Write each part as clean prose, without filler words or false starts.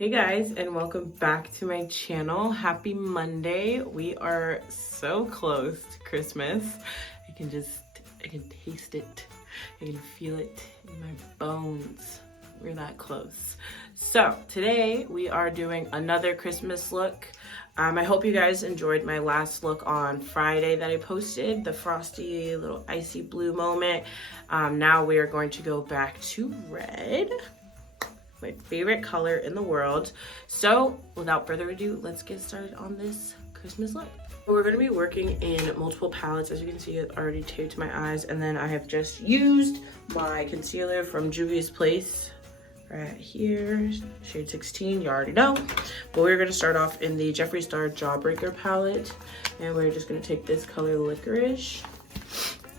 Hey guys, and welcome back to my channel. Happy Monday. We are so close to Christmas. I can taste it. I can feel it in my bones. We're that close. So today we are doing another Christmas look. I hope you guys enjoyed my last look on Friday that I posted, the frosty little icy blue moment. Now we are going to go back to red, my favorite color in the world. So without further ado, let's get started on this Christmas look. We're going to be working in multiple palettes. As you can see, it's already taped to my eyes, and then I have just used my concealer from Juvia's Place right here, shade 16, you already know. But we're going to start off in the Jeffree Star Jawbreaker palette, and we're just going to take this color Licorice.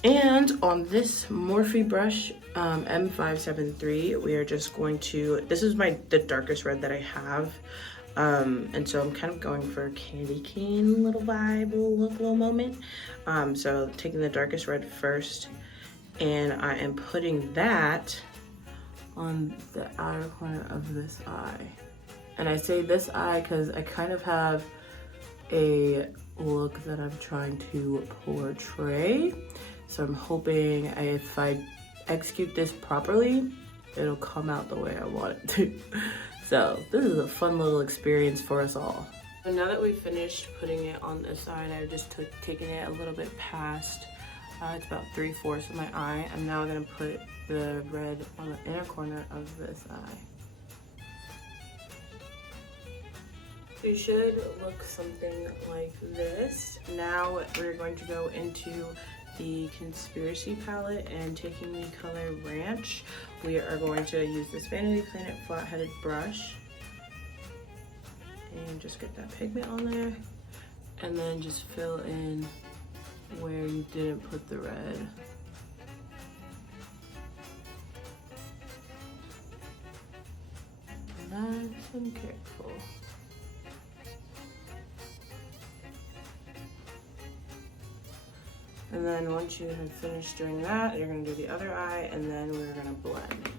And on this Morphe brush, M573, we are just going to, this is the darkest red that I have. And so I'm kind of going for a candy cane little vibe, little moment. So taking the darkest red first, and I am putting that on the outer corner of this eye. And I say this eye because I kind of have a look that I'm trying to portray. So I'm hoping if I execute this properly, it'll come out the way I want it to. So this is a fun little experience for us all. So now that we've finished putting it on this side, I've just taken it a little bit past, it's about 3/4 of my eye. I'm now gonna put the red on the inner corner of this eye. It should look something like this. Now we're going to go into the Conspiracy palette, and taking the color Ranch, we are going to use this Vanity Planet flat-headed brush and just get that pigment on there, and then just fill in where you didn't put the red. Nice and careful. And then once you have finished doing that, you're gonna do the other eye, and then we're gonna blend.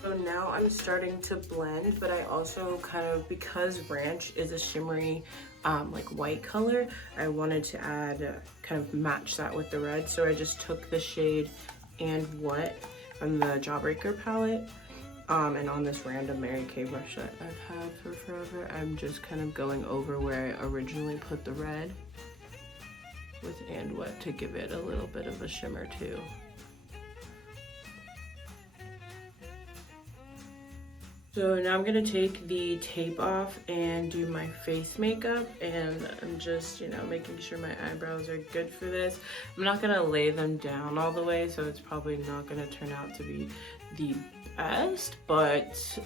So now I'm starting to blend, but I also kind of, because Ranch is a shimmery like white color, I wanted to add, kind of match that with the red. So I just took the shade And What from the Jawbreaker palette. And on this random Mary Kay brush that I've had for forever, I'm just kind of going over where I originally put the red with And What to give it a little bit of a shimmer too. So now I'm gonna take the tape off and do my face makeup, and I'm just, making sure my eyebrows are good for this. I'm not gonna lay them down all the way, so it's probably not gonna turn out to be the best, but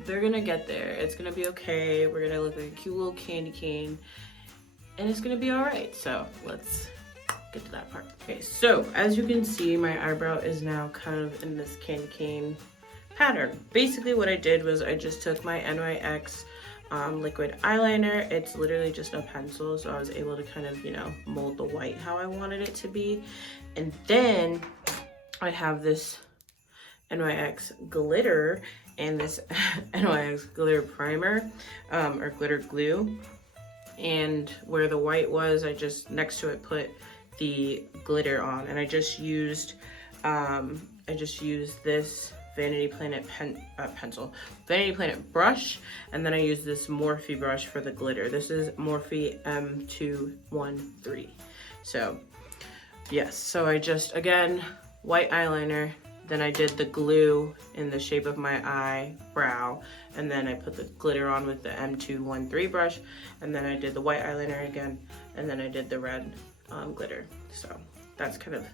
they're gonna get there. It's gonna be okay. We're gonna look like a cute little candy cane, and it's gonna be all right. So let's get to that part. Okay, so as you can see, my eyebrow is now kind of in this candy cane pattern. Basically what I did was I just took my NYX liquid eyeliner. It's literally just a pencil, so I was able to kind of, mold the white how I wanted it to be. And then I have this NYX glitter and this NYX glitter primer, or glitter glue. And where the white was, I just, next to it, put the glitter on. And I just used this Vanity Planet Vanity Planet brush, and then I use this Morphe brush for the glitter. This is Morphe M213. So yes, so I just, again, white eyeliner, then I did the glue in the shape of my eyebrow, and then I put the glitter on with the M213 brush, and then I did the white eyeliner again, and then I did the red glitter. So that's kind of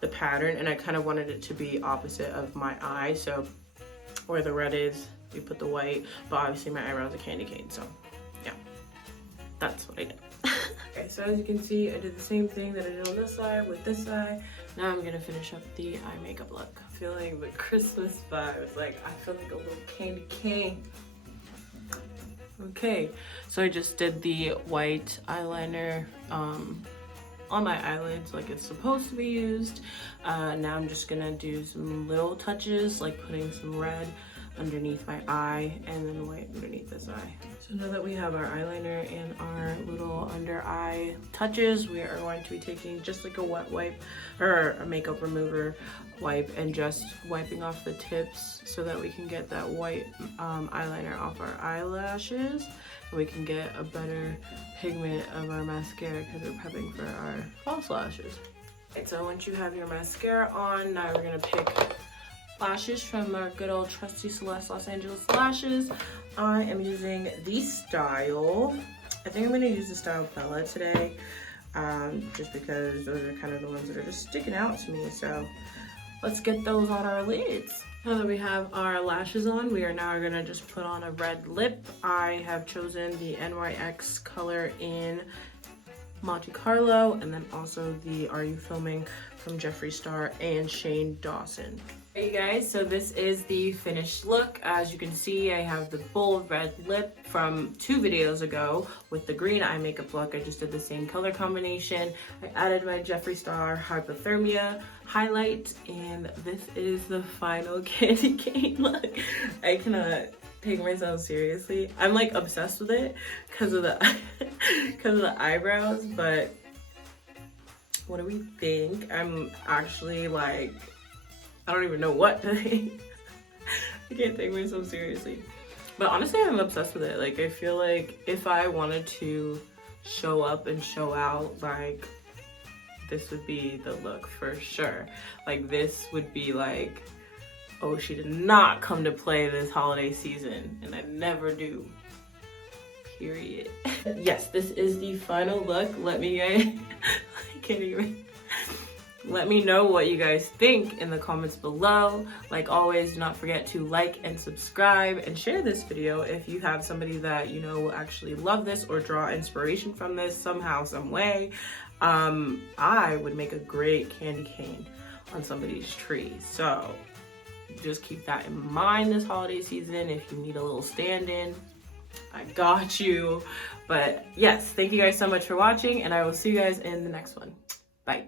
the pattern, and I kind of wanted it to be opposite of my eye, so where the red is, you put the white, but obviously my eyebrow is a candy cane, so yeah, that's what I did. Okay, so as you can see, I did the same thing that I did on this side with this side. Now I'm gonna finish up the eye makeup look. Feeling the Christmas vibes, like I feel like a little candy cane. Okay, so I just did the white eyeliner on my eyelids like it's supposed to be used. Now I'm just gonna do some little touches, like putting some red underneath my eye and then white underneath this eye. So now that we have our eyeliner and our little under eye touches, we are going to be taking just like a wet wipe or a makeup remover wipe and just wiping off the tips so that we can get that white eyeliner off our eyelashes and we can get a better pigment of our mascara because we're prepping for our false lashes. Right, so once you have your mascara on, now we're gonna pick lashes from our good old trusty Celeste Los Angeles lashes. I am using the style, I think I'm going to use the style Bella today, just because those are kind of the ones that are just sticking out to me. So let's get those on our lids. Now that we have our lashes on, we are now going to just put on a red lip. I have chosen the NYX color in Monte Carlo, and then also the Are You Filming from Jeffree Star and Shane Dawson. Hey guys, so this is the finished look. As you can see, I have the bold red lip from 2 videos ago with the green eye makeup look. I just did the same color combination. I added my Jeffree Star Hypothermia highlight, and this is the final candy cane look. I cannot take myself seriously. I'm like obsessed with it because of the eyebrows, but what do we think? I'm actually like, I don't even know what to think. I can't take myself seriously. But honestly, I'm obsessed with it. Like, I feel like if I wanted to show up and show out, like, this would be the look for sure. Like, this would be like, oh, she did not come to play this holiday season. And I never do. Period. Yes, this is the final look. Let me guys, I can't even. Let me know what you guys think in the comments below. Like always, do not forget to like and subscribe and share this video if you have somebody that you know will actually love this or draw inspiration from this somehow, some way. I would make a great candy cane on somebody's tree. So just keep that in mind this holiday season. If you need a little stand-in, I got you. But yes, thank you guys so much for watching, and I will see you guys in the next one. Bye.